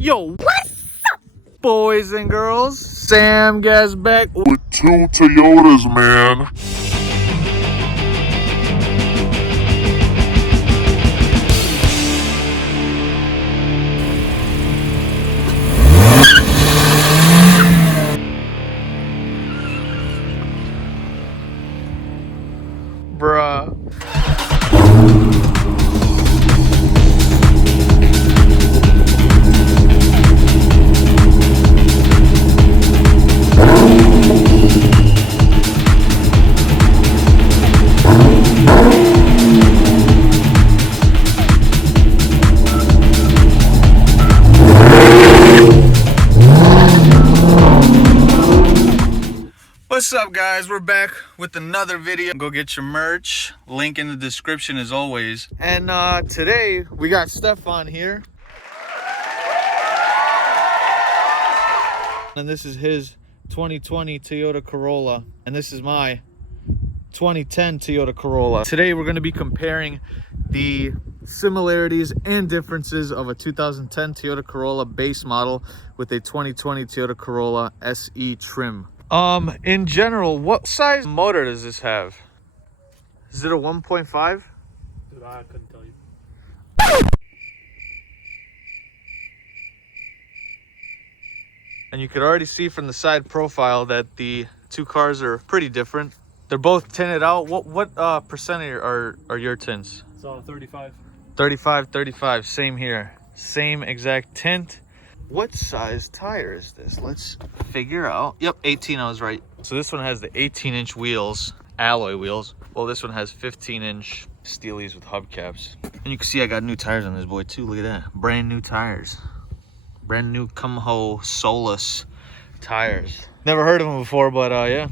Yo, what's up, boys and girls? Sam Gas back with two Toyotas, man. bruh. What's up, guys? We're back with another video. Go get your merch, link in the description as always. And today we got Stefan here, and this is his 2020 Toyota Corolla, and this is my 2010 Toyota Corolla. Today we're going to be comparing the similarities and differences of a 2010 Toyota Corolla base model with a 2020 Toyota Corolla SE trim. In general, what size motor does this have? Is it a 1.5? Dude, I couldn't tell you. And you could already see from the side profile that the two cars are pretty different. They're both tinted out. What percentage are your tints? It's 35. 35, same here. Same exact tint. What size tire is this? Let's figure out. Yep, 18, I was right. So this one has the 18-inch wheels, alloy wheels. Well, this one has 15-inch steelies with hubcaps. And you can see I got new tires on this boy too. Look at that. Brand new tires. Brand new Kumho Solus tires. Never heard of them before, but yeah.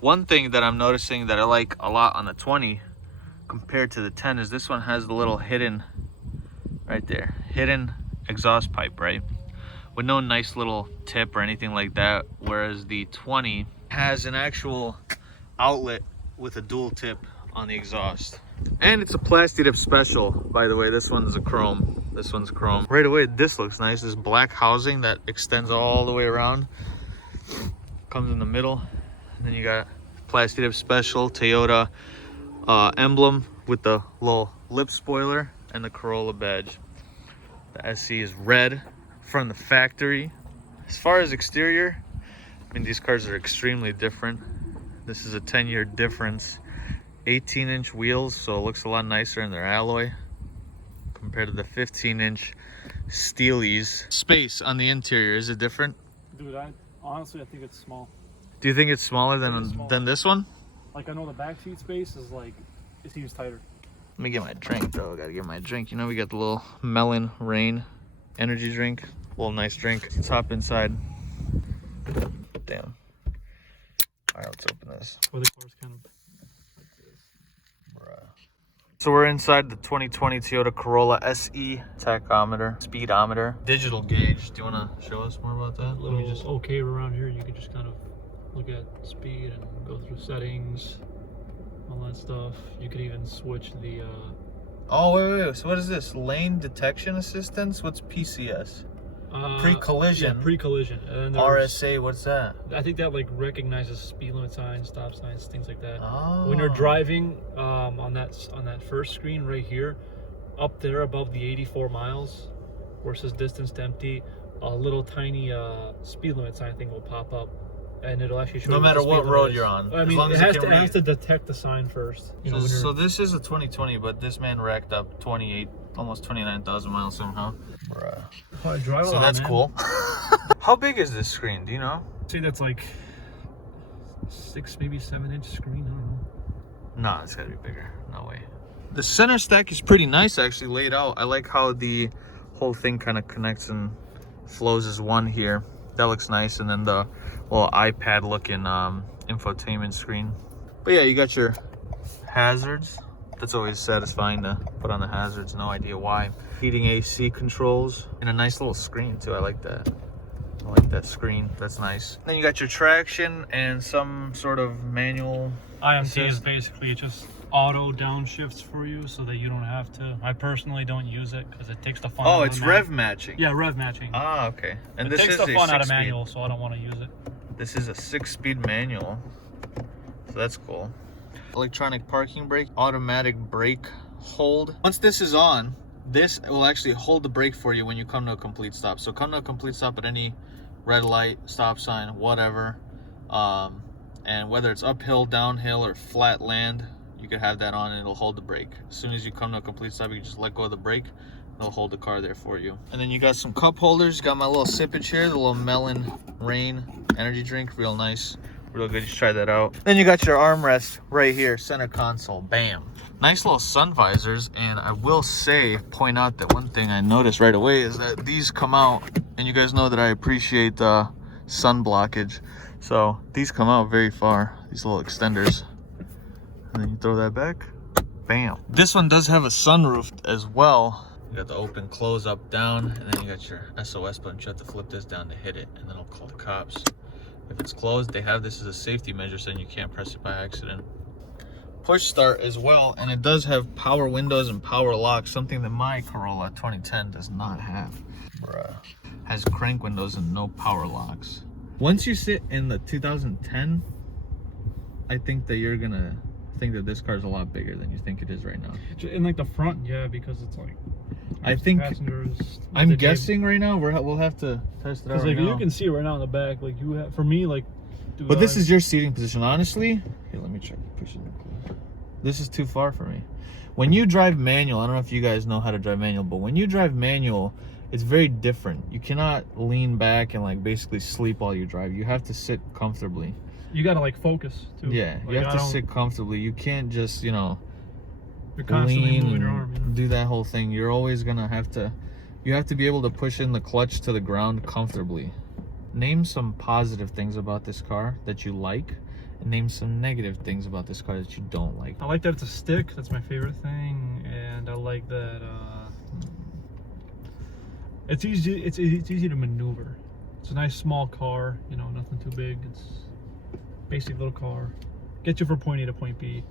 One thing that I'm noticing that I like a lot on the 20 compared to the 10 is this one has the little hidden, right there, hidden exhaust pipe, right, with no nice little tip or anything like that, whereas the 20 has an actual outlet with a dual tip on the exhaust. And it's a plastic tip special, by the way. This one's a chrome. This one's chrome. Right away, this looks nice. This black housing that extends all the way around, comes in the middle, and then you got plastic tip special Toyota emblem with the little lip spoiler and the Corolla badge. The SE is red from the factory. As far as exterior, I mean, these cars are extremely different. This is a 10-year difference. 18-inch wheels, so it looks a lot nicer in their alloy compared to the 15-inch steelies. Space on the interior, is it different? Dude, honestly I think it's small. Do you think it's smaller than this one? Like, I know the back seat space is like, it seems tighter. Let me get my drink though. Gotta get my drink. You know, we got the little melon rain energy drink. Little nice drink. Let's hop inside. Damn. All right, let's open this. Well, the car's kind of like this. Bruh. So we're inside the 2020 Toyota Corolla SE tachometer, speedometer, digital gauge. Do you want to show us more about that? Let me just okay around here. You can just kind of look at speed and go through settings, all that stuff. You could even switch the oh wait, so what is this? Lane detection assistance? What's PCS? Pre-collision. Yeah, pre-collision. And then RSA, what's that? I think that like recognizes speed limit signs, stop signs, things like that. Oh. When you're driving on that first screen right here, up there above the 84 miles where it says distance to empty, a little tiny speed limit sign thing will pop up. And it'll actually show no matter what road you're on. I mean, it has to detect the sign first. You know, so this is a 2020, but this man racked up 28, almost 29,000 miles somehow. Bruh. So that's cool. How big is this screen? Do you know? See, that's like 6, maybe 7-inch screen. I don't know. Nah, it's gotta be bigger. No way. The center stack is pretty nice, actually, laid out. I like how the whole thing kind of connects and flows as one here. That looks nice. And then the little iPad looking infotainment screen. But yeah, you got your hazards. That's always satisfying to put on the hazards. No idea why. Heating AC controls and a nice little screen too. I like that. I like that screen. That's nice. Then you got your traction and some sort of manual IMT is basically just auto downshifts for you so that you don't have to. I personally don't use it because it takes the fun. Oh, it's rev matching. Yeah, rev matching. Ah, okay. And it this takes is the fun out of manual, so I don't want to use it. This is a 6-speed manual, so that's cool. Electronic parking brake, automatic brake hold. Once this is on, this will actually hold the brake for you when you come to a complete stop. So come to a complete stop at any red light, stop sign, whatever. And whether it's uphill, downhill, or flat land, you can have that on and it'll hold the brake. As soon as you come to a complete stop, you can just let go of the brake. It'll hold the car there for you. And then you got some cup holders. Got my little sippage here, the little melon rain energy drink, real nice, real good. Just try that out. Then you got your armrest right here, center console, bam. Nice little sun visors. And I will point out that one thing I noticed right away is that these come out, and you guys know that I appreciate sun blockage. So these come out very far, these little extenders. And then you throw that back, bam. This one does have a sunroof as well. You got the open, close, up, down, and then you got your SOS button. You have to flip this down to hit it, and then it'll call the cops. If it's closed, they have this as a safety measure so you can't press it by accident. Push start as well, and it does have power windows and power locks, something that my Corolla 2010 does not have. Has crank windows and no power locks. Once you sit in the 2010, I think that you're gonna think that this car is a lot bigger than you think it is right now. In like the front, yeah, because it's like, I think passengers. I'm guessing right now we'll have to test it out. Because like you can see right now in the back, like you have, for me, like. But this is your seating position, honestly. Here, let me check. Push it close. This is too far for me. When you drive manual, I don't know if you guys know how to drive manual, but when you drive manual, it's very different. You cannot lean back and like basically sleep while you drive. You have to sit comfortably. You gotta like focus too. Yeah, like, you have to sit comfortably. You can't just, you know, you're constantly lean moving your arm, you know? do that whole thing. You're always gonna have to, you have to be able to push in the clutch to the ground comfortably. Name some positive things about this car that you like, and name some negative things about this car that you don't like. I like that it's a stick. That's my favorite thing, and I like that it's easy. It's easy to maneuver. It's a nice small car. You know, nothing too big. It's basic little car. Get you from point A to point B,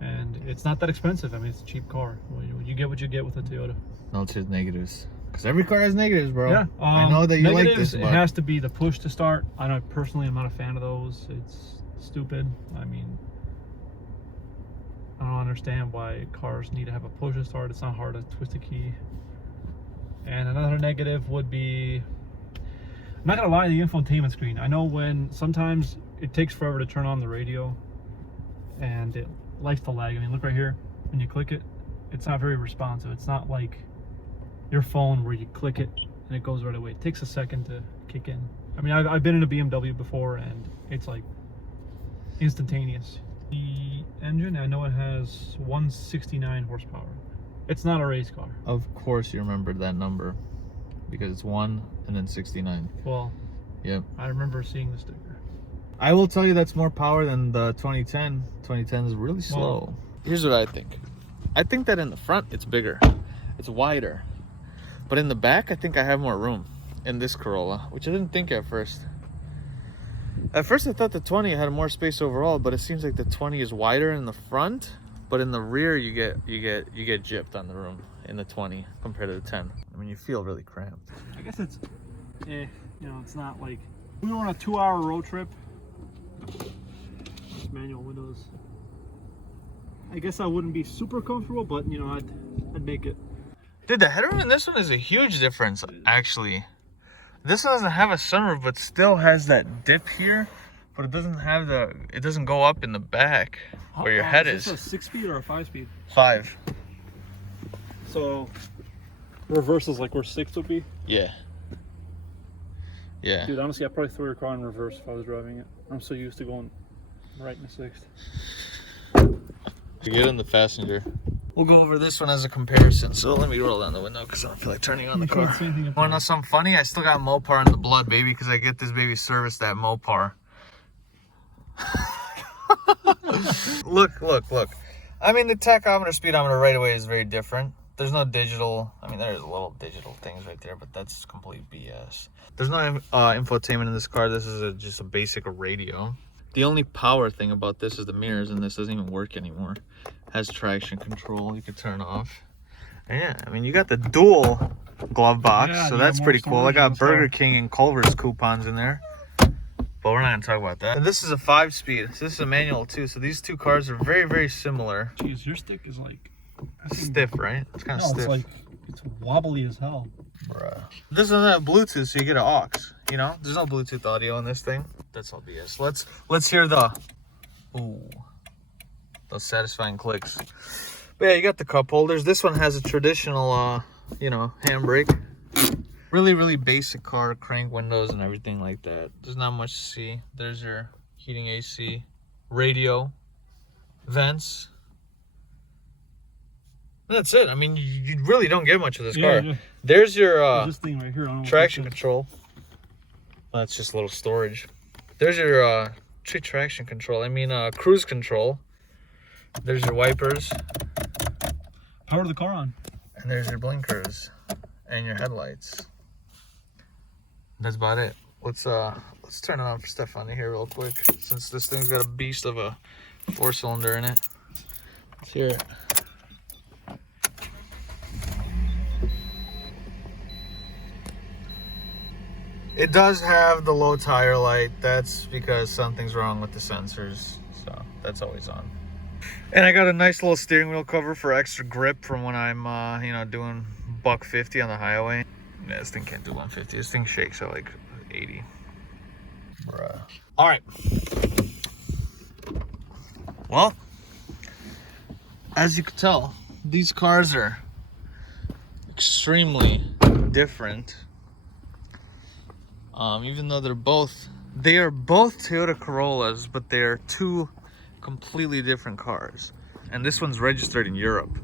and it's not that expensive. I mean, it's a cheap car. You get what you get with a Toyota. No, it's just negatives. Because every car has negatives, bro. Yeah, I know that you like this, It but has to be the push to start. I know personally, I'm not a fan of those. It's stupid. I mean, I don't understand why cars need to have a push to start. It's not hard to twist a key. And another negative would be, I'm not gonna lie, the infotainment screen. I know when sometimes it takes forever to turn on the radio, and it likes to lag. I mean, look right here. When you click it, it's not very responsive. It's not like your phone where you click it and it goes right away. It takes a second to kick in. I mean, I've been in a BMW before, and it's like instantaneous. The engine, I know it has 169 horsepower. It's not a race car. of course you remembered that number because it's 1 and then 69. Well, Yep. I remember seeing the sticker. I will tell you that's more power than the 2010. 2010 is really slow. Here's what I think. I think that in the front it's bigger, it's wider, but in the back I think I have more room in this Corolla, which I didn't think at first. At first I thought the 20 had more space overall, but it seems like the 20 is wider in the front, but in the rear you get gypped on the room in the 20 compared to the 10. I mean, you feel really cramped. I guess it's, you know, it's not like, we were on a 2-hour road trip. Manual windows. I guess I wouldn't be super comfortable, but you know, I'd make it. Dude, the headroom in this one is a huge difference, actually. This one doesn't have a sunroof, but still has that dip here, but it doesn't have it doesn't go up in the back where your head is. Is this a 6-speed or a 5-speed? 5. So, reverse is like where 6 would be? Yeah. Yeah. Dude, honestly, I'd probably throw your car in reverse if I was driving it. I'm so used to going right in the 6th. To get in the passenger. We'll go over this one as a comparison. So let me roll down the window because I don't feel like turning on the car. Want to know something funny? I still got Mopar in the blood, baby, because I get this baby serviced at Mopar. Look. I mean, the tachometer, speedometer right away is very different. There's no digital. I mean, there's little digital things right there, but that's complete BS. There's no infotainment in this car. This is just a basic radio. The only power thing about this is the mirrors, and this doesn't even work anymore. Has traction control, you can turn off. And yeah, I mean, you got the dual glove box, Yeah, so you that's got more pretty cool. I storage in got this Burger car. King and Culver's coupons in there, but we're not gonna talk about that. And this is a 5-speed, so this is a manual too. So these two cars are very, very similar. Jeez, your stick is like Stiff, right? It's kind of no, stiff. it's like it's wobbly as hell. Bruh. This doesn't have Bluetooth, so you get an aux. You know, there's no Bluetooth audio in this thing. That's all BS. Let's hear the those satisfying clicks. But yeah, you got the cup holders. This one has a traditional, you know, handbrake. Really, really basic car, crank windows and everything like that. There's not much to see. There's your heating, AC, radio, vents. That's it. I mean, you really don't get much of this car. Yeah. There's your This thing right here. I don't know what traction this is. control. That's just a little storage. There's your traction control. I mean, cruise control. There's your wipers, Power the car on. and there's your blinkers and your headlights. That's about it. Let's turn it on for Stefan here real quick, since this thing's got a beast of a 4-cylinder in it. Let's hear it. It does have the low tire light. That's because something's wrong with the sensors, so that's always on. And I got a nice little steering wheel cover for extra grip from when I'm, you know, doing $150 on the highway. Yeah, this thing can't do 150. This thing shakes at like 80. Bruh. All right. Well, as you can tell, these cars are extremely different. Even though they are both Toyota Corollas, but they are two completely different cars. And this one's registered in Europe.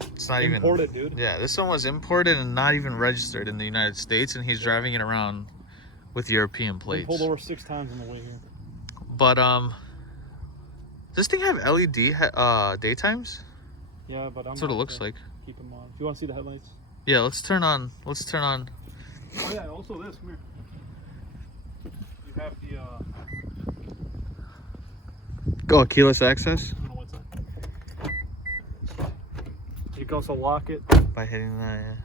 It's not Imported, even dude. Yeah, this one was imported and not even registered in the United States, and he's driving it around with European We plates. pulled over 6 times on the way here. But does this thing have LED daytimes? Yeah, but I'm That's what it not looks gonna like. Keep them on. Do you want to see the headlights? Yeah, let's turn on. Oh yeah, also this. Come here. You have the Oh, keyless access I don't know what's that. You can also lock it. by hitting that.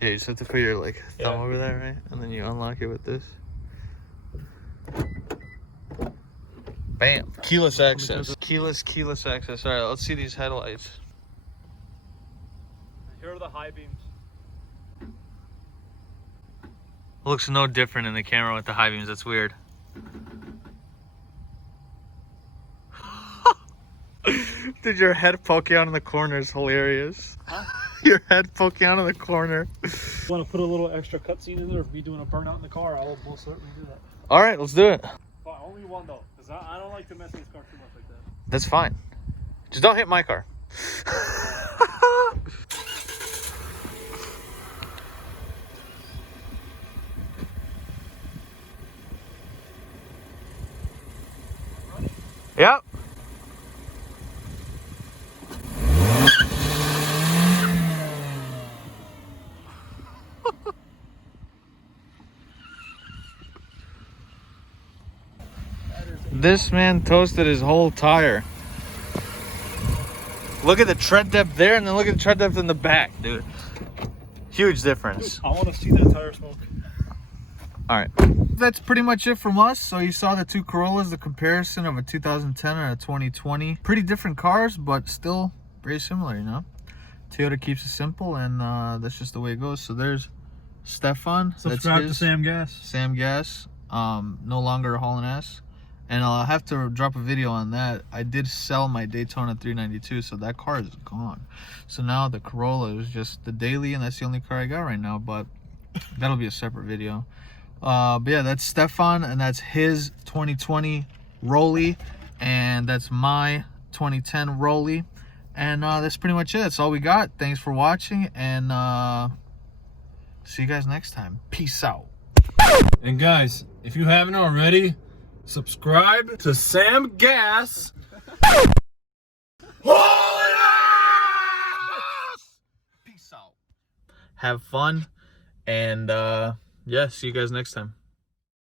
Yeah, you just have to put your like thumb over there, right? And then you unlock it with this. Bam! Keyless access. Keyless access. All right, let's see these headlights. Here are the high beams. Looks no different in the camera with the high beams. That's weird. Dude, your head poking out in the corner is hilarious. Huh? Your head poking out in the corner. Want to put a little extra cutscene in there? If we doing a burnout in the car, I will most certainly do that. All right, let's do it. But only one though, because I don't like to mess with this car too much like that. That's fine. Just don't hit my car. Yep. This man toasted his whole tire. Look at the tread depth there, and then look at the tread depth in the back, dude. Huge difference. I want to see that tire smoke. All right, that's pretty much it from us. So you saw the two Corollas, the comparison of a 2010 and a 2020. Pretty different cars, but still very similar, you know. Toyota keeps it simple, and that's just the way it goes. So there's Stefan. Subscribe to his. Sam Gas. Sam Gas, no longer hauling ass. And I'll have to drop a video on that. I did sell my Daytona 392, so that car is gone. So now the Corolla is just the daily, and that's the only car I got right now, but that'll be a separate video. But yeah, that's Stefan, and that's his 2020 Rolly, and that's my 2010 Rolly. And that's pretty much it. That's all we got. Thanks for watching, and see you guys next time. Peace out. And guys, if you haven't already, subscribe to Sam Gas. Peace out. Have fun, and yeah, see you guys next time.